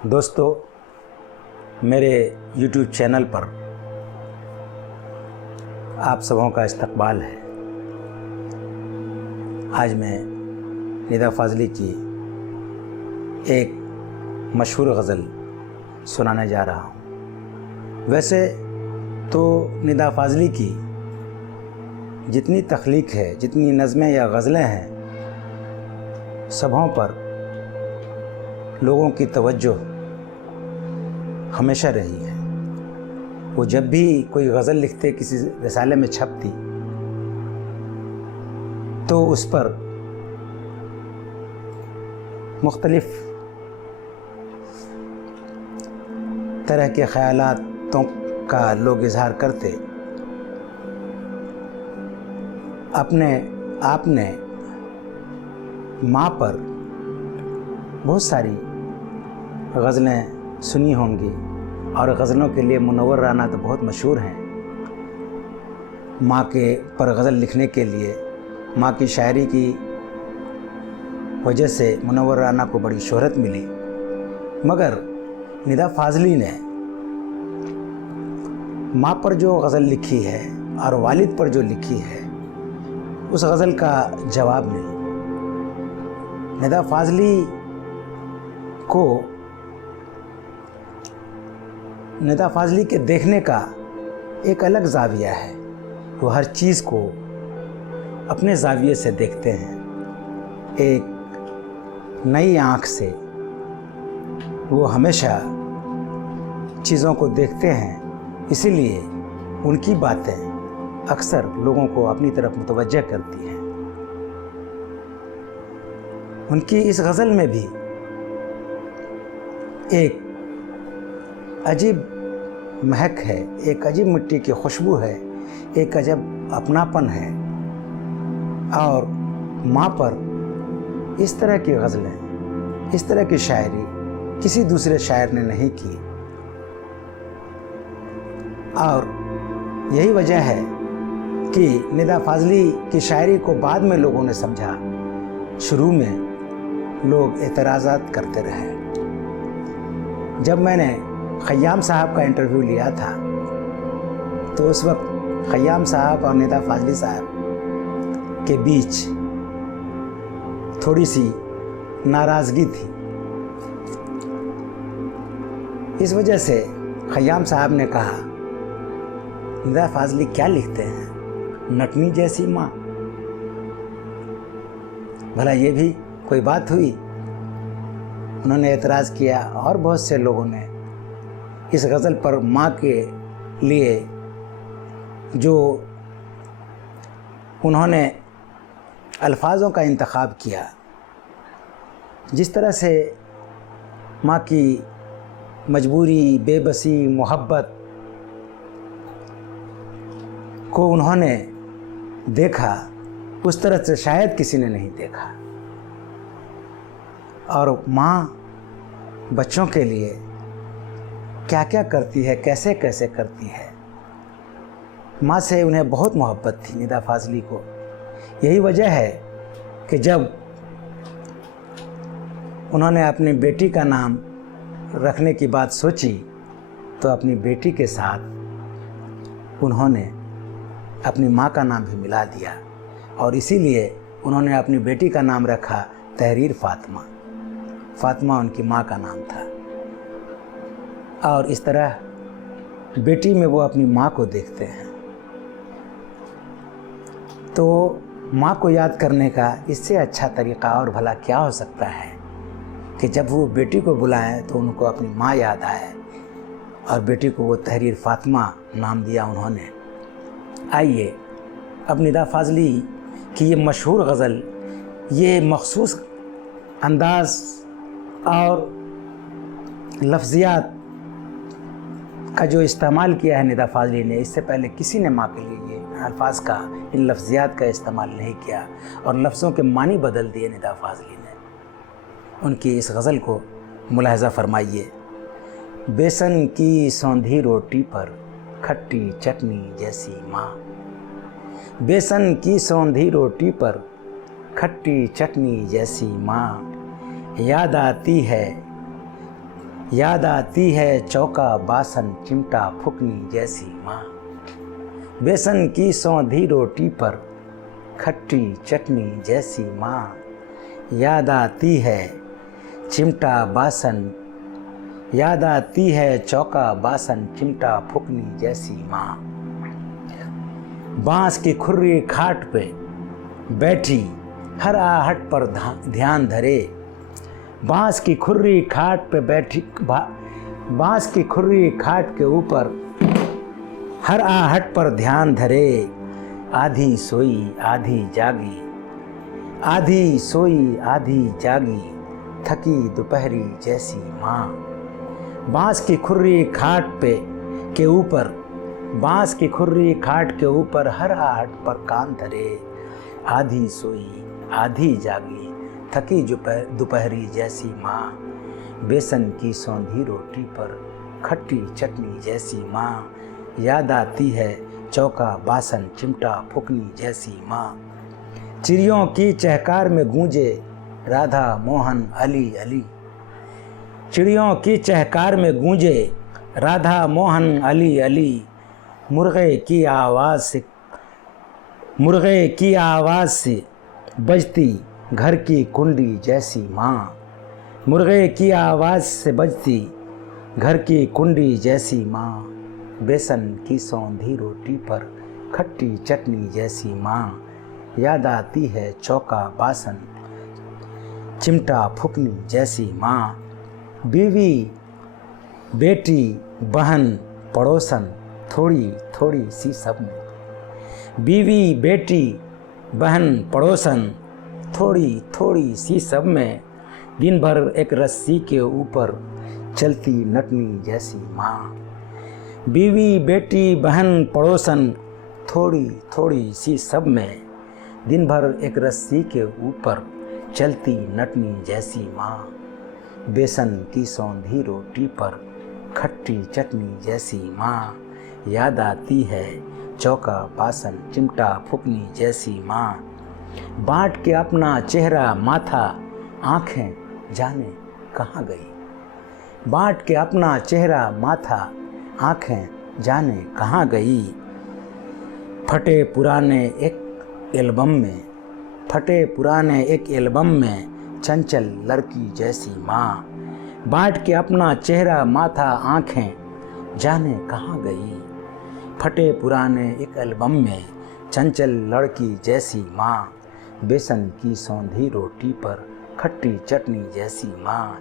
दोस्तों, मेरे YouTube channel पर आप सबों का इस्तकबाल है। आज मैं निदा फ़ाज़ली की एक मशहूर गज़ल सुनाने जा रहा हूँ। वैसे तो निदा फ़ाज़ली की जितनी तख्लीक है, जितनी नज़में या गज़लें हैं, सबों पर लोगों की तवज्जो हमेशा रही है। वो जब भी कोई गज़ल लिखते, किसी रिसाले में छपती, तो उस पर मुख्तलिफ़ तरह के ख़यालातों का लोग इज़हार करते। अपने आपने माँ पर बहुत सारी गज़लें सुनी होंगी और गज़लों के लिए मुनव्वर राना तो बहुत मशहूर हैं। माँ के पर गज़ल लिखने के लिए, माँ की शायरी की वजह से मुनव्वर राना को बड़ी शोहरत मिली। मगर निदा फ़ाज़ली ने माँ पर जो गज़ल लिखी है और वालिद पर जो लिखी है, उस गज़ल का जवाब नहीं। निदा फ़ाज़ली को निदा फ़ाज़ली के देखने का एक अलग ज़ाविया है। वो हर चीज़ को अपने ज़ाविये से देखते हैं, एक नई आँख से वो हमेशा चीज़ों को देखते हैं। इसीलिए उनकी बातें अक्सर लोगों को अपनी तरफ मुतवज्जह करती हैं। उनकी इस गज़ल में भी एक अजीब महक है, एक अजीब मिट्टी की खुशबू है, एक अजब अपनापन है। और माँ पर इस तरह की गज़लें, इस तरह की शायरी किसी दूसरे शायर ने नहीं की। और यही वजह है कि निदा फ़ाज़ली की शायरी को बाद में लोगों ने समझा। शुरू में लोग एतराज़ात करते रहे। जब मैंने ख़य्याम साहब का इंटरव्यू लिया था, तो उस वक्त ख़य्याम साहब और निदा फ़ाज़ली साहब के बीच थोड़ी सी नाराज़गी थी। इस वजह से ख़य्याम साहब ने कहा, निदा फ़ाज़ली क्या लिखते हैं, नटनी जैसी माँ। भला ये भी कोई बात हुई? उन्होंने एतराज़ किया और बहुत से लोगों ने इस गज़ल पर माँ के लिए जो उन्होंने अल्फाज़ों का इंतखाब किया, जिस तरह से माँ की मजबूरी, बेबसी, मोहब्बत को उन्होंने देखा, उस तरह से शायद किसी ने नहीं देखा। और माँ बच्चों के लिए क्या क्या करती है, कैसे कैसे करती है। माँ से उन्हें बहुत मोहब्बत थी निदा फ़ाज़ली को। यही वजह है कि जब उन्होंने अपनी बेटी का नाम रखने की बात सोची, तो अपनी बेटी के साथ उन्होंने अपनी माँ का नाम भी मिला दिया। और इसीलिए उन्होंने अपनी बेटी का नाम रखा तहरीर फ़ातिमा। फ़ातिमा उनकी माँ का नाम था। और इस तरह बेटी में वो अपनी माँ को देखते हैं। तो माँ को याद करने का इससे अच्छा तरीक़ा और भला क्या हो सकता है कि जब वो बेटी को बुलाएं तो उनको अपनी माँ याद आए। और बेटी को वो तहरीर फ़ातिमा नाम दिया उन्होंने। आइए अब निदा फ़ाज़ली की ये मशहूर गज़ल, ये मख़सूस अंदाज़ और लफ्ज़ियात का जो इस्तेमाल किया है निदा फ़ाज़ली ने, इससे पहले किसी ने माँ के लिए ये अल्फाज का, इन लफ्ज़ियात का इस्तेमाल नहीं किया। और लफ्ज़ों के मानी बदल दिए निदा फ़ाज़ली ने। उनकी इस गज़ल को मुलाहज़ा फ़रमाइए। बेसन की सौंधी रोटी पर खट्टी चटनी जैसी माँ। बेसन की सौंधी रोटी पर खट्टी चटनी जैसी माँ। याद आती है याद आती है चौका बासन चिमटा फुकनी जैसी माँ। बेसन की सौंधी रोटी पर खट्टी चटनी जैसी माँ। याद आती है चिमटा बासन, याद आती है चौका बासन चिमटा फुकनी जैसी माँ। बांस की खुर्री खाट पे बैठी हर आहट पर ध्यान धरे। बांस की खुर्री खाट पे बैठी, बांस की खुर्री खाट के ऊपर हर आहट पर ध्यान धरे। आधी सोई आधी जागी, आधी सोई आधी जागी, थकी दोपहरी जैसी माँ। बांस की खुर्री खाट पे के ऊपर, बांस की खुर्री खाट के ऊपर हर आहट पर कान धरे। आधी सोई आधी जागी, थकी दोपहरी जैसी माँ। बेसन की सौंधी रोटी पर खट्टी चटनी जैसी माँ। याद आती है चौका बासन चिमटा फुकनी जैसी माँ। चिड़ियों की चहकार में गूंजे राधा मोहन अली अली। चिड़ियों की चहकार में गूंजे राधा मोहन अली अली। मुर्गे की आवाज़ से, मुर्गे की आवाज़ से बजती घर की कुंडी जैसी माँ। मुर्गे की आवाज़ से बजती घर की कुंडी जैसी माँ। बेसन की सौंधी रोटी पर खट्टी चटनी जैसी माँ। याद आती है चौका बासन चिमटा फुकनी जैसी माँ। बीवी बेटी बहन पड़ोसन थोड़ी थोड़ी सी सब में। बीवी बेटी बहन पड़ोसन थोड़ी थोड़ी सी सब में। दिन भर एक रस्सी के ऊपर चलती नटनी जैसी माँ। बीवी बेटी बहन पड़ोसन थोड़ी थोड़ी सी सब में। दिन भर एक रस्सी के ऊपर चलती नटनी जैसी माँ। बेसन की सौंधी रोटी पर खट्टी चटनी जैसी माँ। याद आती है चौका बासन चिमटा फुकनी जैसी माँ। बांट के अपना चेहरा माथा आँखें जाने कहाँ गई। बांट के अपना चेहरा माथा आँखें जाने कहाँ गई। फटे पुराने एक एल्बम में, फटे पुराने एक एल्बम में चंचल लड़की जैसी माँ। बांट के अपना चेहरा माथा आँखें जाने कहाँ गई। फटे पुराने एक एल्बम में चंचल लड़की जैसी माँ। बेसन की सौंधी रोटी पर खट्टी चटनी जैसी माँ।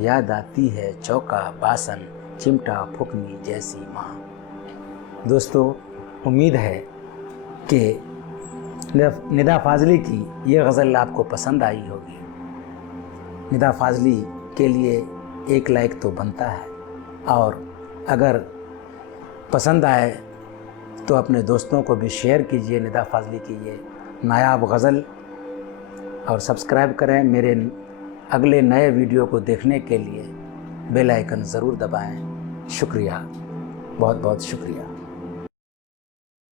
याद आती है चौका बासन चिमटा फुकनी जैसी माँ। दोस्तों, उम्मीद है कि निदा फाजली की ये गज़ल आपको पसंद आई होगी। निदा फाजली के लिए एक लाइक तो बनता है, और अगर पसंद आए तो अपने दोस्तों को भी शेयर कीजिए निदा फाजली की ये नायाब गज़ल, और सब्सक्राइब करें। मेरे अगले नए वीडियो को देखने के लिए बेल आइकन ज़रूर दबाएं। शुक्रिया, बहुत बहुत शुक्रिया।